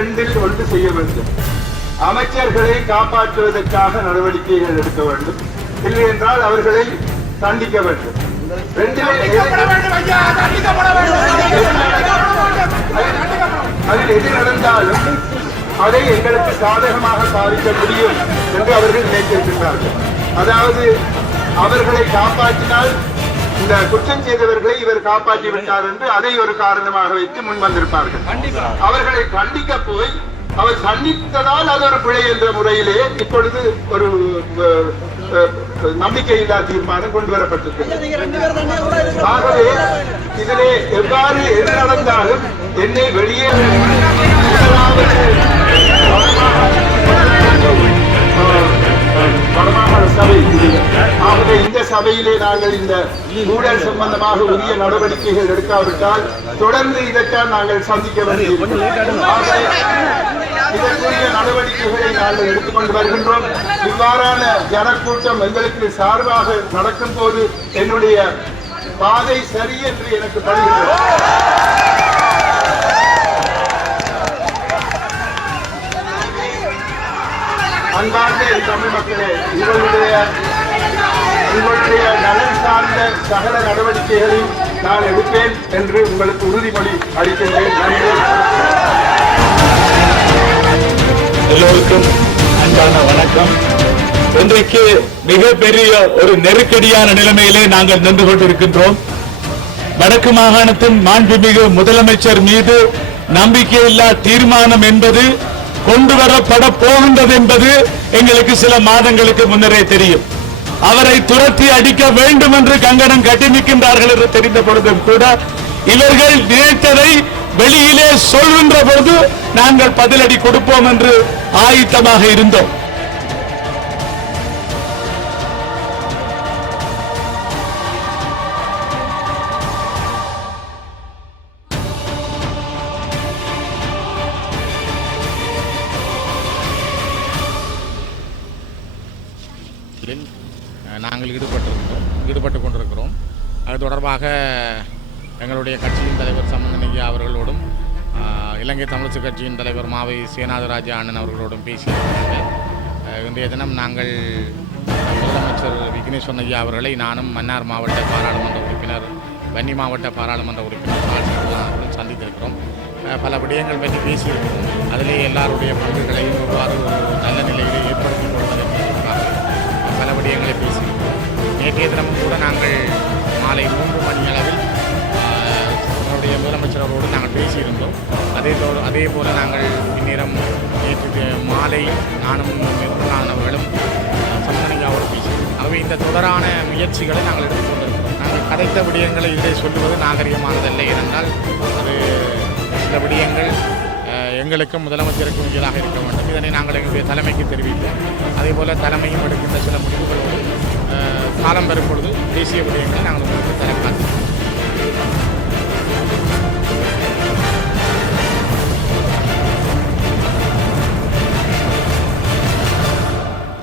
இரண்டில் ஒன்று செய்ய வேண்டும். அமைச்சர்களை காப்பாற்றுவதற்காக நடவடிக்கைகள் எடுக்க வேண்டும், இல்லை என்றால் அவர்களை தண்டிக்க வேண்டும். அதில் எது நடந்தாலும் அதை எங்களுக்கு சாதகமாக சாதிக்க முடியும் என்று அவர்கள் நினைத்திருக்கிறார்கள். அதாவது அவர்களை காப்பாற்றினால் இந்த குற்றம் செய்தவர்களை இவர் காப்பாற்றி விட்டார் என்று அதை ஒரு காரணமாக வைத்து முன் வந்திருப்பார்கள். அவர்களை கண்டிக்க போய் அவர் கண்டித்ததால் அது ஒரு பிழை என்ற முறையிலே இப்பொழுது ஒரு நம்பிக்கையில்லா தீர்மானம் கொண்டு வரப்பட்டிருக்கிறது. ஆகவே இதிலே எவ்வாறு எது நடந்தாலும் என்னை வெளியே சபை. ஆகவே இந்த சபையிலே நாங்கள் இந்த ஊழல் சம்பந்தமாக உரிய நடவடிக்கைகள் எடுக்காவிட்டால் தொடர்ந்து இதைத்தான் நாங்கள் சந்திக்க வேண்டியிருக்கிறோம். ஆகவே இதற்குரிய நடவடிக்கைகளை நாங்கள் எடுத்துக்கொண்டு வருகின்றோம். இவ்வாறான ஜனக்கூட்டம் எங்களுக்கு சார்பாக நடக்கும் போது என்னுடைய பாதை சரி என்று எனக்கு படுகிறது. அன்பார்ந்த தமிழ் மக்களே, உங்களுடைய நலன் சார்ந்த சகல நடவடிக்கைகளையும் நான் எடுப்பேன் என்று உங்களுக்கு உறுதிமொழி அளிக்கின்றேன். நன்றி. எல்லோருக்கும் அன்பான வணக்கம். இன்றைக்கு மிகப்பெரிய ஒரு நெருக்கடியான நிலைமையிலே நாங்கள் நின்று கொண்டிருக்கின்றோம். வடக்கு மாகாணத்தின் மாண்புமிகு முதலமைச்சர் மீது நம்பிக்கையில்லா தீர்மானம் என்பது கொண்டு வரப்பட போகின்றது என்பது எங்களுக்கு சில மாதங்களுக்கு முன்னரே தெரியும். அவரை துரத்தி அடிக்க வேண்டும் என்று கங்கணம் கட்டி நிற்கின்றார்கள் என்று தெரிந்த பொழுதும் கூட இவர்கள் நினைத்ததை வெளியிலே சொல்கின்ற பொழுது நாங்கள் பதிலடி கொடுப்போம் என்று ஆயத்தமாக இருந்தோம். நாங்கள் ஈடுபட்டு கொண்டிருக்கிறோம். அது தொடர்பாக எங்களுடைய கட்சியின் தலைவர் சம்பந்தன் ஐயா அவர்களோடும் இலங்கை தமிழரசு கட்சியின் தலைவர் மாவை சேனாதிராஜா அண்ணன் அவர்களோடும் பேசியிருக்கிறாங்க. இன்றைய தினம் நாங்கள் முதலமைச்சர் விக்னேஸ்வரன் ஐயா அவர்களை நானும் மன்னார் மாவட்ட பாராளுமன்ற உறுப்பினர், வன்னி மாவட்ட பாராளுமன்ற உறுப்பினர் அவர்களும் சந்தித்திருக்கிறோம். பல விடயங்கள் பற்றி பேசியிருக்கிறோம். அதிலே எல்லாருடைய பங்குகளையும் எவ்வாறு நல்ல நிலையிலே ஏற்படுத்திக் கொள்வதற்காக பல விடயங்களை பேசியிருக்கிறோம். நேற்றைய தினமும் கூட நாங்கள் மாலை 3 மணி அளவில் நம்முடைய முதலமைச்சர் அவரோடு நாங்கள் பேசியிருந்தோம். அதே போல் நாங்கள் இந்நேரம் நேற்று மாலை நானும் நிர்மலானவர்களும் சம்பந்தனையாவோடு பேசியிருந்தோம். ஆகவே இந்த தொடரான முயற்சிகளை நாங்கள் எடுத்துக்கொண்டிருக்கிறோம். நாங்கள் கதைத்த விடயங்களை இதை சொல்லுவது நாகரிகமானதல்ல. ஏனென்றால் அது சில விடயங்கள் எங்களுக்கும் முதலமைச்சருக்கும் உரியதாக இருக்க வேண்டும். இதனை நாங்கள் எங்களுடைய தலைமைக்கு தெரிவிப்போம். அதே போல் தலைமையும் எடுக்கின்ற சில முடிவுகளோடு காலம் பெறும் பொழுது தேசிய விடயங்களை நாங்கள் உங்களுக்கு தலைமை